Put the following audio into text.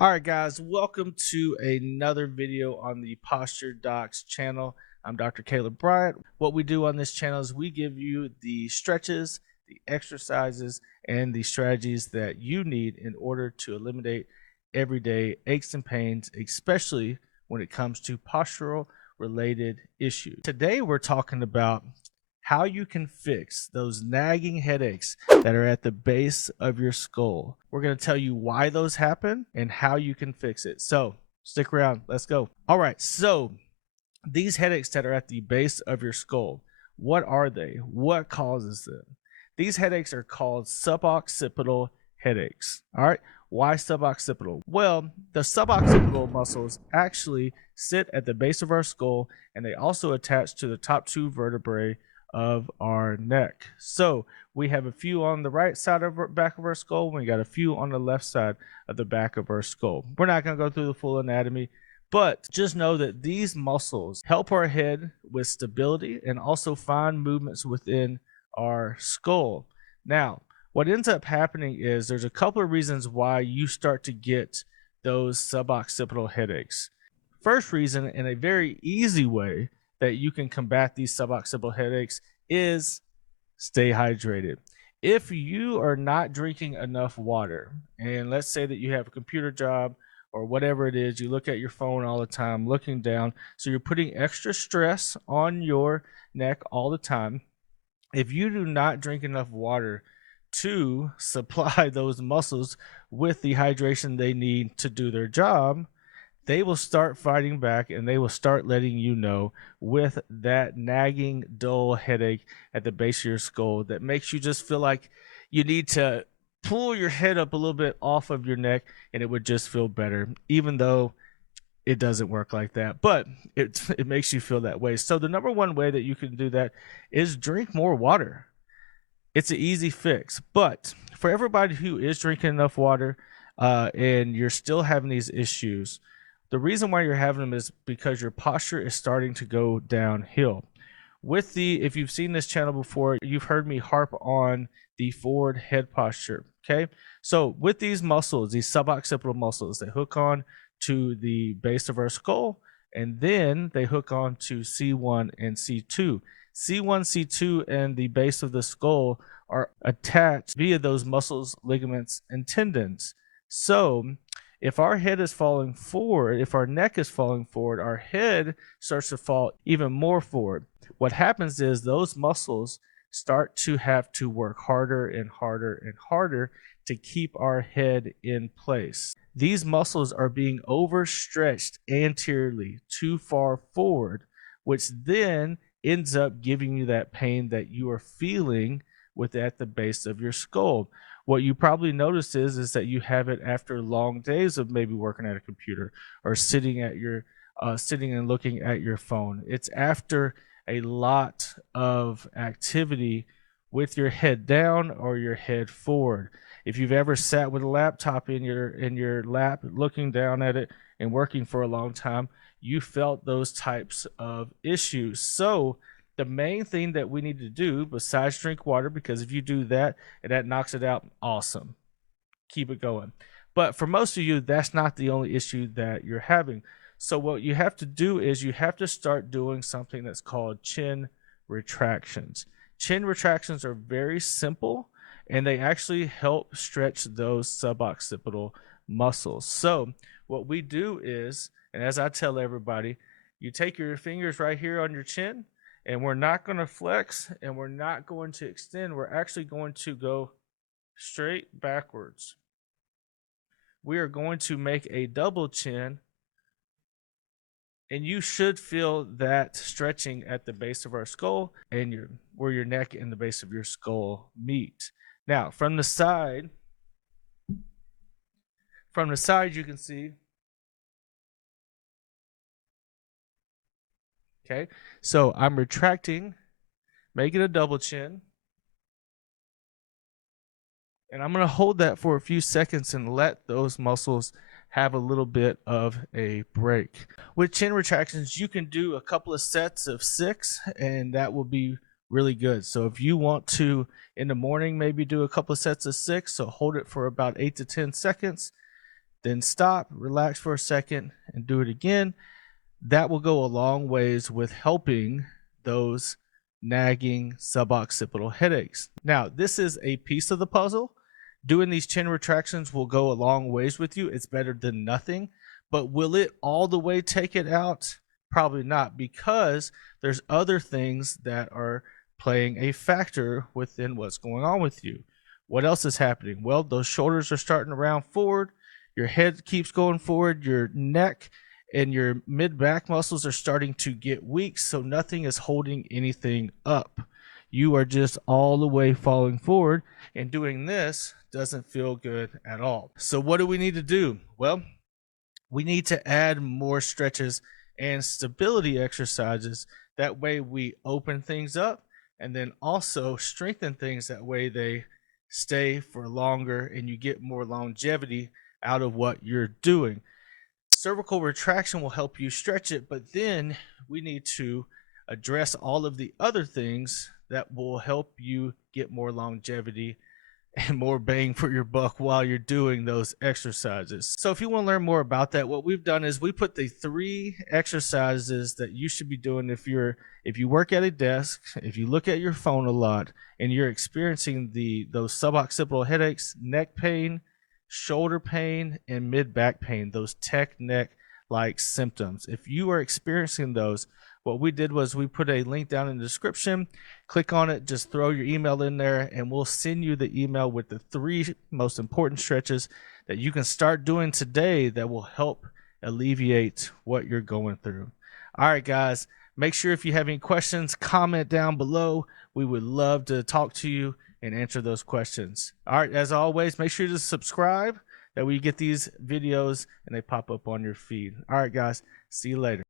All right, guys, welcome to another video on the Posture Docs channel. I'm Dr. Caleb Bryant. What we do on this channel is we give you the stretches, the exercises, and the strategies that you need in order to eliminate everyday aches and pains, especially when it comes to postural related issues. Today, we're talking about how you can fix those nagging headaches that are at the base of your skull. We're going to tell you why those happen and how you can fix it. So stick around. Let's go. All right. So these headaches that are at the base of your skull, what are they? What causes them? These headaches are called suboccipital headaches. All right. Why suboccipital? Well, the suboccipital muscles actually sit at the base of our skull, and they also attach to the top two vertebrae of our neck. So we have a few on the right side of our back of our skull. We got a few on the left side of the back of our skull. We're not going to go through the full anatomy, but just know that these muscles help our head with stability and also fine movements within our skull. Now, what ends up happening is there's a couple of reasons why you start to get those suboccipital headaches. First reason, in a very easy way that you can combat these suboccipital headaches, is stay hydrated. If you are not drinking enough water, and let's say that you have a computer job or whatever it is, you look at your phone all the time, looking down, so you're putting extra stress on your neck all the time. If you do not drink enough water to supply those muscles with the hydration they need to do their job, they will start fighting back, and they will start letting you know with that nagging, dull headache at the base of your skull that makes you just feel like you need to pull your head up a little bit off of your neck, and it would just feel better, even though it doesn't work like that. But it makes you feel that way. So the number one way that you can do that is drink more water. It's an easy fix. But for everybody who is drinking enough water and you're still having these issues, the reason why you're having them is because your posture is starting to go downhill. If you've seen this channel before, you've heard me harp on the forward head posture. Okay. So with these muscles, these suboccipital muscles, they hook on to the base of our skull, and then they hook on to C1 and C2. C1, C2, and the base of the skull are attached via those muscles, ligaments, and tendons. So if our head is falling forward, if our neck is falling forward, our head starts to fall even more forward. What happens is those muscles start to have to work harder and harder and harder to keep our head in place. These muscles are being overstretched anteriorly too far forward, which then ends up giving you that pain that you are feeling at the base of your skull. What you probably notice is that you have it after long days of maybe working at a computer or sitting and looking at your phone. It's after a lot of activity with your head down or your head forward. If you've ever sat with a laptop in your lap, looking down at it and working for a long time, you felt those types of issues. So the main thing that we need to do, besides drink water, because if you do that and that knocks it out, awesome, keep it going. But for most of you, that's not the only issue that you're having. So what you have to do is you have to start doing something that's called chin retractions. Chin retractions are very simple, and they actually help stretch those suboccipital muscles. So what we do is, and as I tell everybody, you take your fingers right here on your chin, and we're not going to flex and we're not going to extend. We're actually going to go straight backwards. We are going to make a double chin, and you should feel that stretching at the base of our skull and where your neck and the base of your skull meet. Now, from the side, you can see. Okay, so I'm retracting, making a double chin, and I'm going to hold that for a few seconds and let those muscles have a little bit of a break. With chin retractions, you can do a couple of sets of 6, and that will be really good. So if you want to, in the morning, maybe do a couple of sets of 6, so hold it for about 8 to 10 seconds, then stop, relax for a second, and do it again. That will go a long ways with helping those nagging suboccipital headaches. Now, this is a piece of the puzzle. Doing these chin retractions will go a long ways with you. It's better than nothing. But will it all the way take it out? Probably not, because there's other things that are playing a factor within what's going on with you. What else is happening? Well, those shoulders are starting to round forward. Your head keeps going forward. Your neck and your mid back muscles are starting to get weak, so nothing is holding anything up. You are just all the way falling forward, and doing this doesn't feel good at all. So what do we need to do? Well, we need to add more stretches and stability exercises. That way we open things up, and then also strengthen things. That way they stay for longer and you get more longevity out of what you're doing. Cervical retraction will help you stretch it, but then we need to address all of the other things that will help you get more longevity and more bang for your buck while you're doing those exercises. So if you want to learn more about that, what we've done is we put the 3 exercises that you should be doing if you work at a desk, if you look at your phone a lot, and you're experiencing those suboccipital headaches, neck pain, shoulder pain, and mid back pain, those tech neck like symptoms. If you are experiencing those, what we did was we put a link down in the description. Click on it, just throw your email in there, and we'll send you the email with the 3 most important stretches that you can start doing today that will help alleviate what you're going through. All right, guys, make sure if you have any questions, comment down below. We would love to talk to you and answer those questions. All right, as always, make sure to subscribe. That way you get these videos and they pop up on your feed. All right, guys, see you later.